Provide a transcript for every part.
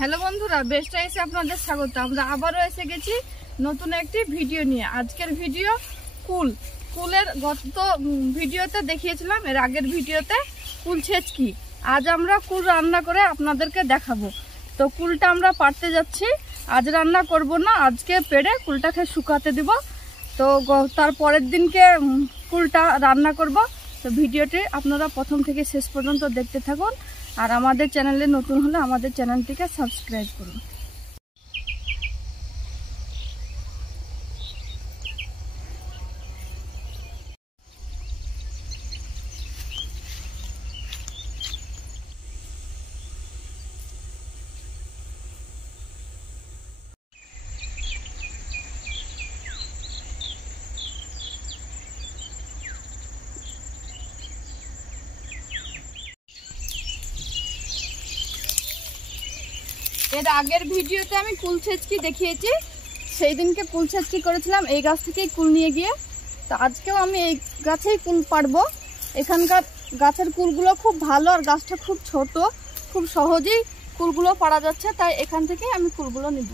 হ্যালো বন্ধুরা, বেস্টে এসে আপনাদের স্বাগত। আমরা আবারও এসে গেছি নতুন একটি ভিডিও নিয়ে। আজকের ভিডিও কুলের গত ভিডিওতে দেখিয়েছিলাম, এর আগের ভিডিওতে কুল ছেঁচকি। আজ আমরা কুল রান্না করে আপনাদেরকে দেখাবো। তো কুলটা আমরা পাড়তে যাচ্ছি, আজ রান্না করব না, আজকে পেড়ে কুলটাকে শুকাতে দিব। তো তার পরের দিনকে কুলটা রান্না করব। তো ভিডিওটি আপনারা প্রথম থেকে শেষ পর্যন্ত দেখতে থাকুন। আর আমাদের চ্যানেলে নতুন হলে আমাদের চ্যানেলটিকে সাবস্ক্রাইব করুন। এর আগের ভিডিওতে আমি কুল ছেঁচকি দেখিয়েছি, সেই দিনকে কুল ছেঁচকি করেছিলাম এই গাছ থেকেই কুল নিয়ে গিয়ে। তো আজকেও আমি এই গাছেই কুল পাড়বো। এখানকার গাছের কুলগুলো খুব ভালো, আর গাছটা খুব ছোট, খুব সহজেই কুলগুলো পাড়া যাচ্ছে, তাই এখান থেকেই আমি কুলগুলো নেব।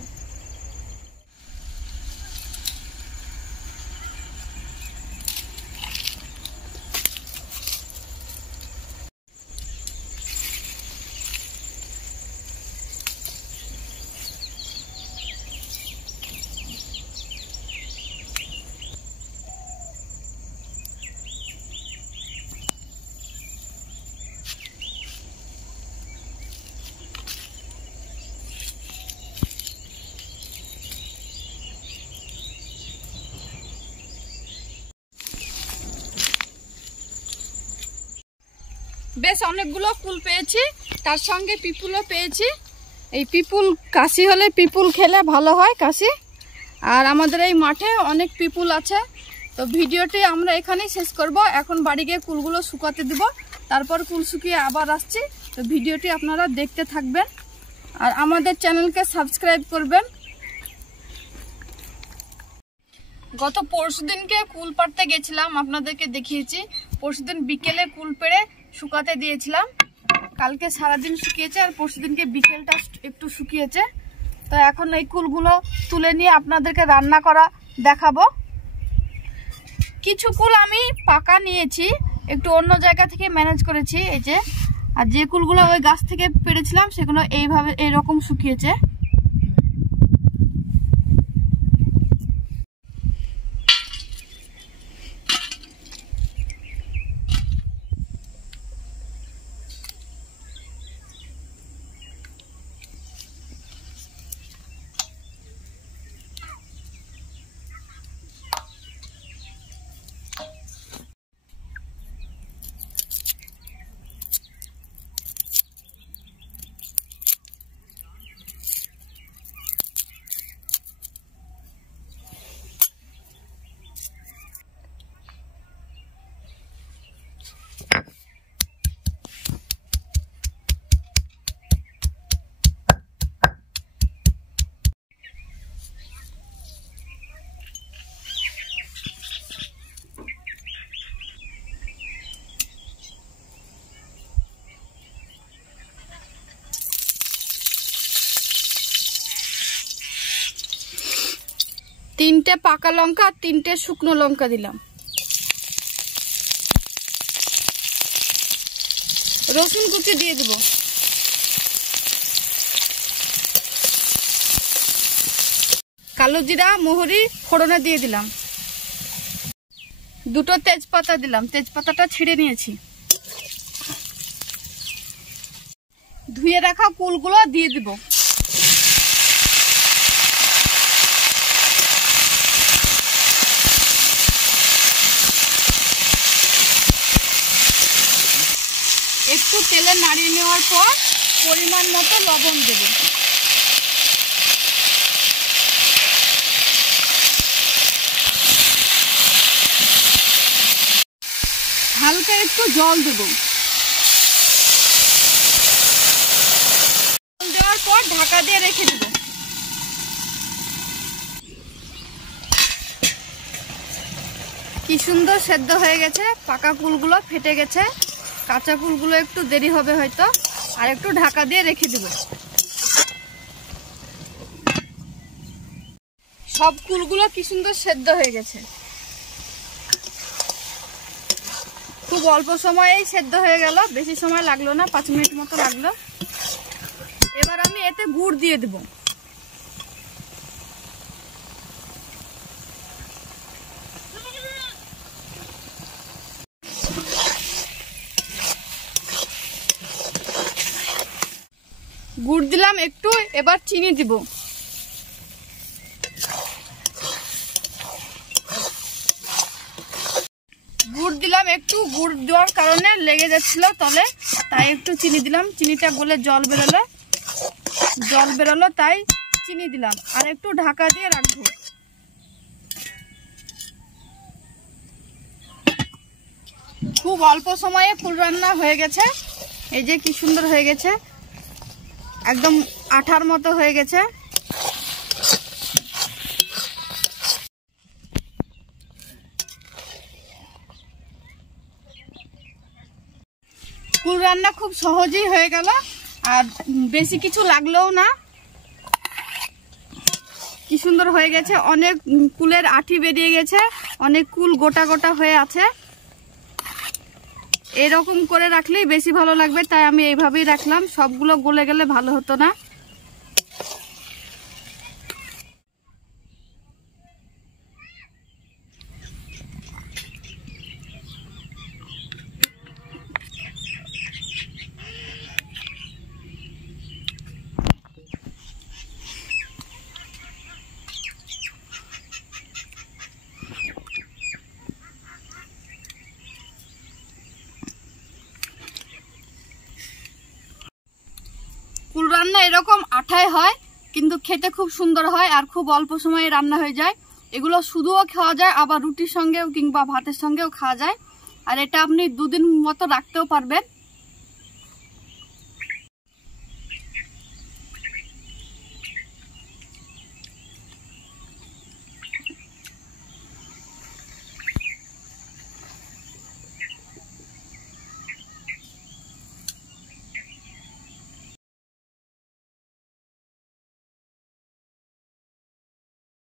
বেশ অনেকগুলো কুল পেয়েছি, তার সঙ্গে পিপুলও পেয়েছি। এই পিপুল কাশি হলে, পিপুল খেলে ভালো হয় কাশি। আর আমাদের এই মাঠে অনেক পিপুল আছে। তো ভিডিওটি আমরা এখানেই শেষ করব। এখন বাড়ি গিয়ে কুলগুলো শুকাতে দিব, তারপর কুল শুকিয়ে আবার আসছি। তো ভিডিওটি আপনারা দেখতে থাকবেন আর আমাদের চ্যানেলকে সাবস্ক্রাইব করবেন। গত পরশুদিনকে কুল পাড়তে গেছিলাম, আপনাদেরকে দেখিয়েছি। পরশুদিন বিকেলে কুল পেড়ে শুকাতে দিয়েছিলাম। কালকে সারাদিন শুকিয়েছে, আর পরশুদিনকে বিকেলটা একটু শুকিয়েছে। তো এখন এই কুলগুলো তুলে নিয়ে আপনাদেরকে রান্না করা দেখাবো। কিছু কুল আমি পাকা নিয়েছি, একটু অন্য জায়গা থেকে ম্যানেজ করেছি এই যে। আর যে কুলগুলো ওই গাছ থেকে পেড়েছিলাম সেগুলো এইভাবে এইরকম শুকিয়েছে। তিনটে পাকা লঙ্কা আর তিনটে শুকনো লঙ্কা দিলাম। রসুন কুচি দিয়ে দেব। কালো জিরা মোহরি ফোড়নে দিয়ে দিলাম। দুটো তেজপাতা দিলাম, তেজপাতাটা ছিঁড়ে নিয়েছি। ধুয়ে রাখা কুলগুলো দিয়ে দিব। একটু তেলে নাড়িয়ে নেওয়ার পর পরিমাণ মতো লবণ দেব। হালকা একটু জল দেব। জল দেওয়ার পর ঢাকা দিয়ে রেখে দেব। কি সুন্দর সেদ্ধ হয়ে গেছে, পাকা কুলগুলো ফেটে গেছে। কাঁচা কুলগুলো একটু দেরি হবে হয়তো, আর একটু ঢাকা দিয়ে রেখে দেব। সব কুলগুলো কি সুন্দর সেদ্ধ হয়ে গেছে, খুব অল্প সময়েই সেদ্ধ হয়ে গেল, বেশি সময় লাগলো না, 5 মিনিট মতো লাগলো। এবার আমি এতে গুড় দিয়ে দেব। গুড় দিলাম একটু, এবার চিনি দিব। গুড় দিলাম একটু, গুড় দেওয়ার কারণে লেগে যাচ্ছিল তলে, তাই একটু চিনি দিলাম। চিনিটা গলে জল বেরোলো তাই চিনি দিলাম, আর একটু ঢাকা দিয়ে রাখবো। খুব অল্প সময়ে ফুল রান্না হয়ে গেছে। এই যে কি সুন্দর হয়ে গেছে, একদম আঠার মতো হয়ে গেছে। কুল রান্না খুব সহজেই হয়ে গেল, আর বেশি কিছু লাগলোও না। কি সুন্দর হয়ে গেছে, অনেক কুলের আঠি বেরিয়ে গেছে, অনেক কুল গোটা গোটা হয়ে আছে। এরকম করে রাখলেই বেশি ভালো লাগবে, তাই আমি এইভাবেই রাখলাম। সবগুলো গলে গেলে ভালো হতো না। কুল রান্না এরকম আঠায় হয়, কিন্তু খেতে খুব সুন্দর হয়, আর খুব অল্প সময়ে রান্না হয়ে যায়। এগুলো শুধুও খাওয়া যায়, আবার রুটির সঙ্গেও কিংবা ভাতের সঙ্গেও খাওয়া যায়। আর এটা আপনি 2 দিন মতো রাখতেও পারবেন।